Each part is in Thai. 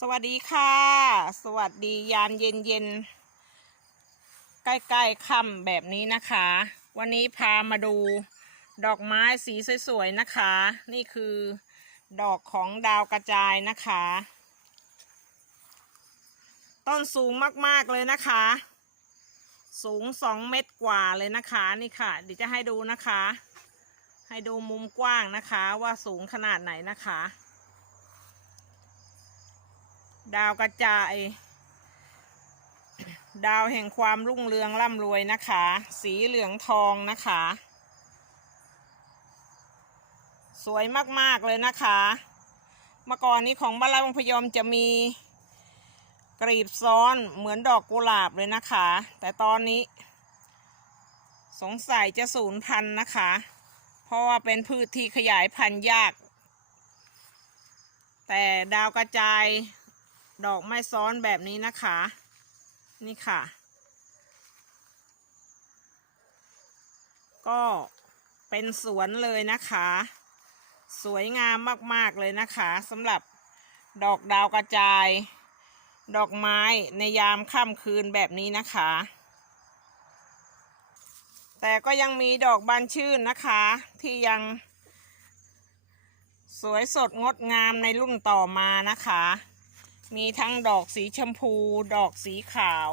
สวัสดีค่ะ สวัสดียามเย็นเย็นๆใกล้ๆค่ำแบบนี้นะคะ วันนี้พามาดูดอกไม้สีสวยๆนะคะ นี่คือดอกของดาวกระจายนะคะ ต้นสูงมากๆเลยนะคะ สูงสองเมตรกว่าเลยนะคะนี่ค่ะเดี๋ยวจะให้ดูนะคะ ให้ดูมุมกว้างนะคะว่าสูงขนาดไหนนะคะ ดาวกระจาย ดาวแห่งความรุ่งเรืองร่ำรวยนะคะ สีเหลืองทองนะคะ สวยมากๆเลยนะคะเมื่อก่อนนี้ของบ้านไร่วงพยอมจะมีกรีบซ้อนเหมือนดอกกุหลาบเลยนะคะ แต่ตอนนี้ สงสัยจะสูญพันธุ์นะคะ เพราะว่าเป็นพืชที่ขยายพันธุ์ยาก แต่ดาวกระจาย ดอกไม้ซ้อนแบบนี้นะคะ นี่ค่ะ ก็เป็นสวนเลยนะคะ สวยงามมาก ๆ เลยนะคะสำหรับดอกดาวกระจาย ดอกไม้ในยามค่ำคืนแบบนี้นะคะ แต่ก็ยังมีดอกบานชื่นนะคะ ที่ยัง สวยสดงดงามในรุ่นต่อมานะคะ มีทั้งดอกสีชมพู ดอกสีขาว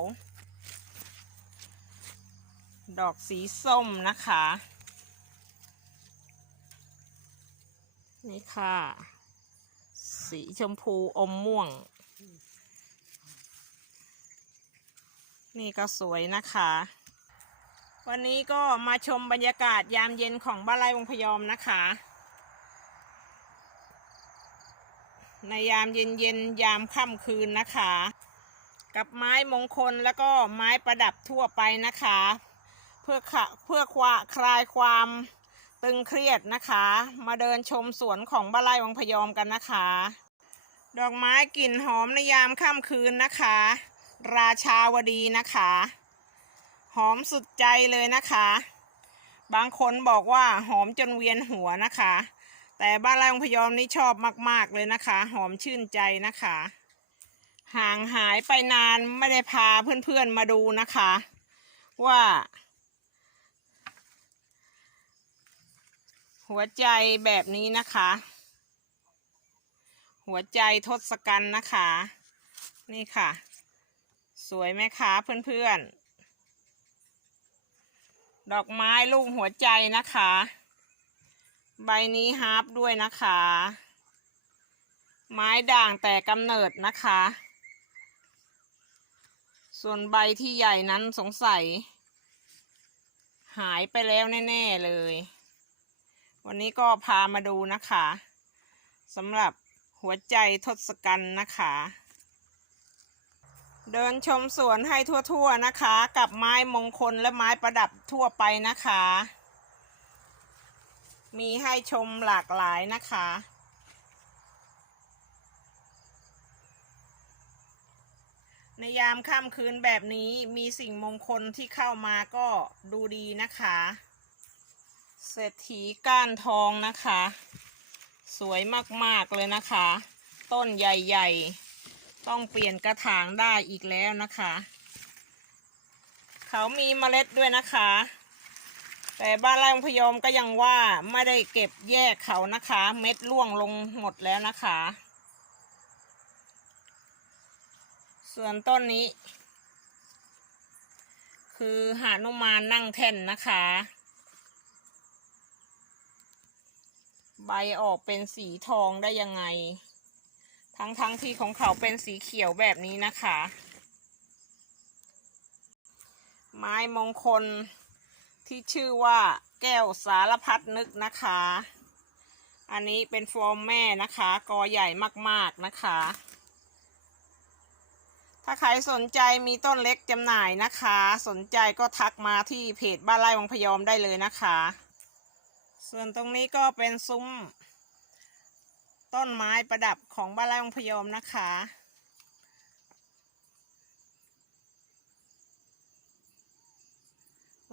ดอกสีส้มนะคะ นี่ค่ะ สีชมพูอมม่วง นี่ก็สวยนะคะ วันนี้ก็มาชมบรรยากาศยามเย็นของบ้านไร่วงพยอมนะคะ ในยามเย็นๆยามค่ำคืนนะคะ กับไม้มงคลแล้วก็ไม้ประดับทั่วไปนะคะ เพื่อขะเพื่อควาคลายความตึงเครียดนะคะ มาเดินชมสวนของบ้านไร่วังพยอมกันนะคะ ดอกไม้กลิ่นหอมในยามค่ำคืนนะคะ ราชาวดีนะคะ หอมสุดใจเลยนะคะ บางคนบอกว่าหอมจนเวียนหัวนะคะ แต่บ้านไร่องพยอมนี่ชอบมาก ๆ เลยนะคะ หอมชื่นใจนะคะ ห่างหายไปนานไม่ได้พาเพื่อน ๆ มาดูนะคะ ว่า หัวใจแบบนี้นะคะ หัวใจทศกัณฐ์นะคะ นี่ค่ะ สวยไหมคะเพื่อน ๆ ดอกไม้ลูกหัวใจนะคะ ใบนี้ฮาร์ปด้วยนะคะ ไม้ด่างแต่กำเนิดนะคะ ส่วนใบที่ใหญ่นั้นสงสัย หายไปแล้วแน่ ๆ เลย วันนี้ก็พามาดูนะคะสำหรับหัวใจทศกัณฐ์นะคะ เดินชมสวนให้ทั่ว ๆ นะคะ กับไม้มงคลและไม้ประดับทั่วไปนะคะ มีให้ชมหลากหลายนะคะ ในยามค่ำคืนแบบนี้มีสิ่งมงคลที่เข้ามาก็ดูดีนะคะ เศรษฐีก้านทองนะคะ สวยมากๆเลยนะคะ ต้นใหญ่ๆ ต้องเปลี่ยนกระถางได้อีกแล้วนะคะ เขามีเมล็ดด้วยนะคะ แต่บ้านไร่พยอมก็ยังว่าไม่ได้เก็บแยกเขานะคะ เม็ดร่วงลงหมดแล้วนะคะ ส่วนต้นนี้ คือหานุมานนั่งแท่นนะคะ ใบออกเป็นสีทองได้ยังไง ทั้งๆทที่ของเขาเป็นสีเขียวแบบนี้นะคะ ไม้มงคล ที่ชื่อว่าแก้วสารพัดนึกนะคะ อันนี้เป็นฟอร์มแม่นะคะ กอใหญ่มากๆนะคะ ถ้าใครสนใจมีต้นเล็กจำหน่ายนะคะ สนใจก็ทักมาที่เพจบ้านไร่วังพยอมได้เลยนะคะ ส่วนตรงนี้ก็เป็นซุ้มต้นไม้ประดับของบ้านไร่วังพยอมนะคะ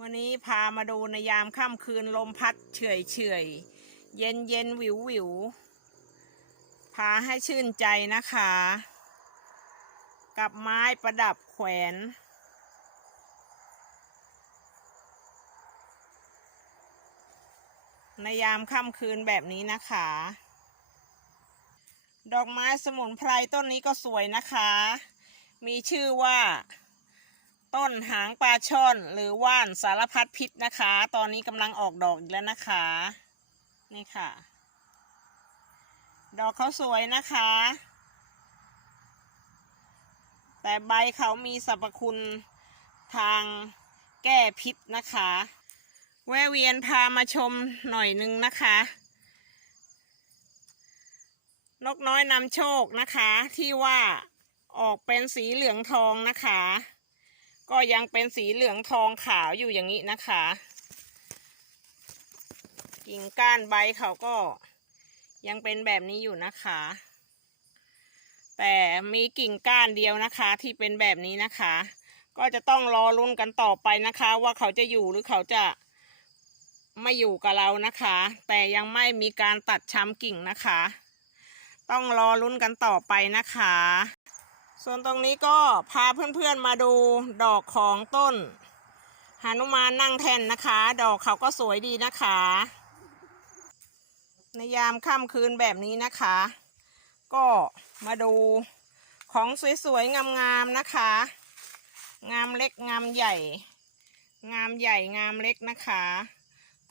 วันนี้พามาดูในยามค่ำคืนลมพัดเฉยเฉยเย็นเย็นวิววิวพาให้ชื่นใจนะคะ กับไม้ประดับแขวน ในยามค่ำคืนแบบนี้นะคะ ดอกไม้สมุนไพรต้นนี้ก็สวยนะคะ มีชื่อว่า ต้นหางปลาช่อนหรือว่านสารพัดพิษนะคะ ตอนนี้กำลังออกดอกอีกแล้วนะคะ นี่ค่ะ ดอกเขาสวยนะคะ แต่ใบเขามีสรรพคุณทางแก้พิษนะคะ แวะเวียนพามาชมหน่อยนึงนะคะ นกน้อยนำโชคนะคะที่ว่าออกเป็นสีเหลืองทองนะคะ ก็ยังเป็นสีเหลืองทองขาวอยู่อย่างนี้นะคะ กิ่งก้านใบเขาก็ยังเป็นแบบนี้อยู่นะคะ แต่มีกิ่งก้านเดียวนะคะที่เป็นแบบนี้นะคะ ก็จะต้องรอลุ้นกันต่อไปนะคะ ว่าเขาจะอยู่หรือเขาจะไม่อยู่กับเรานะคะ แต่ยังไม่มีการตัดช้ำกิ่งนะคะ ต้องรอลุ้นกันต่อไปนะคะ ส่วนตรงนี้ก็พาเพื่อนๆมาดูดอกของต้นหานุมานนั่งแทนนะคะ ดอกเขาก็สวยดีนะคะ ในยามค่ำคืนแบบนี้นะคะ ก็มาดูของสวยๆ งามๆนะคะ งามเล็กงามใหญ่ งามใหญ่งามเล็กนะคะ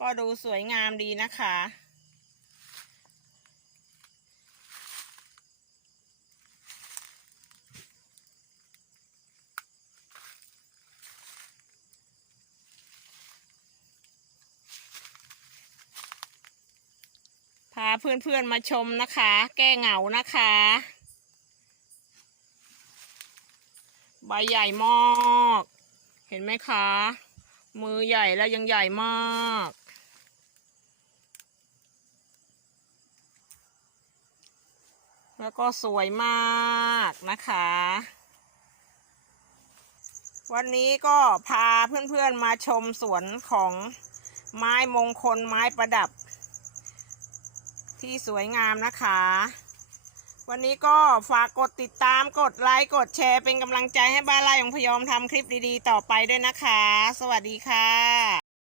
ก็ดูสวยงามดีนะคะ เพื่อนๆมาชมนะคะ แก้เหงานะคะ ใบใหญ่มาก เห็นไหมคะ มือใหญ่แล้วยังใหญ่มากแล้วก็สวยมากนะคะ วันนี้ก็พาเพื่อนๆมาชมสวนของไม้มงคลไม้ประดับ ที่สวยงามนะคะ วันนี้ก็ฝากกดติดตามกดไลค์กดแชร์เป็นกำลังใจให้บ้านไร่ของพยอมทำคลิปดีๆ ต่อไปด้วยนะคะ สวัสดีค่ะ